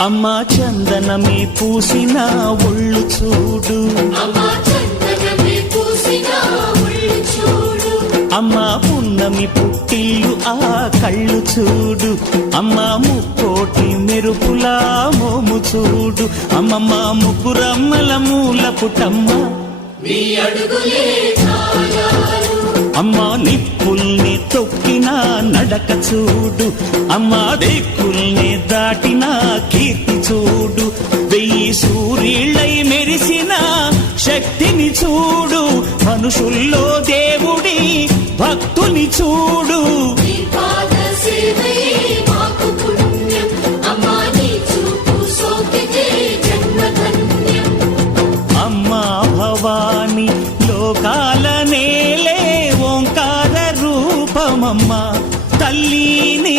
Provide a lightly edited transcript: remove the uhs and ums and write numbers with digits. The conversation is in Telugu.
అమ్మా చందనమే పూసిన ఒళ్ళు చూడు, అమ్మా పున్నమి పుట్టిల్లు ఆ కళ్ళు చూడు, అమ్మా ముక్కోటి మెరుపులా మోము చూడు, అమ్మమ్మ ముగ్గురమ్మల మూల పుటమ్మ అమ్మా నిప్పుల్ని తొక్కిన నడక చూడు, అమ్మా దిక్కుల్ని దాటిన కీర్తి చూడు, 1000 సూర్యుళ్ళై మెరిసిన శక్తిని చూడు, మనుషుల్లో దేవుడి భక్తుని చూడు.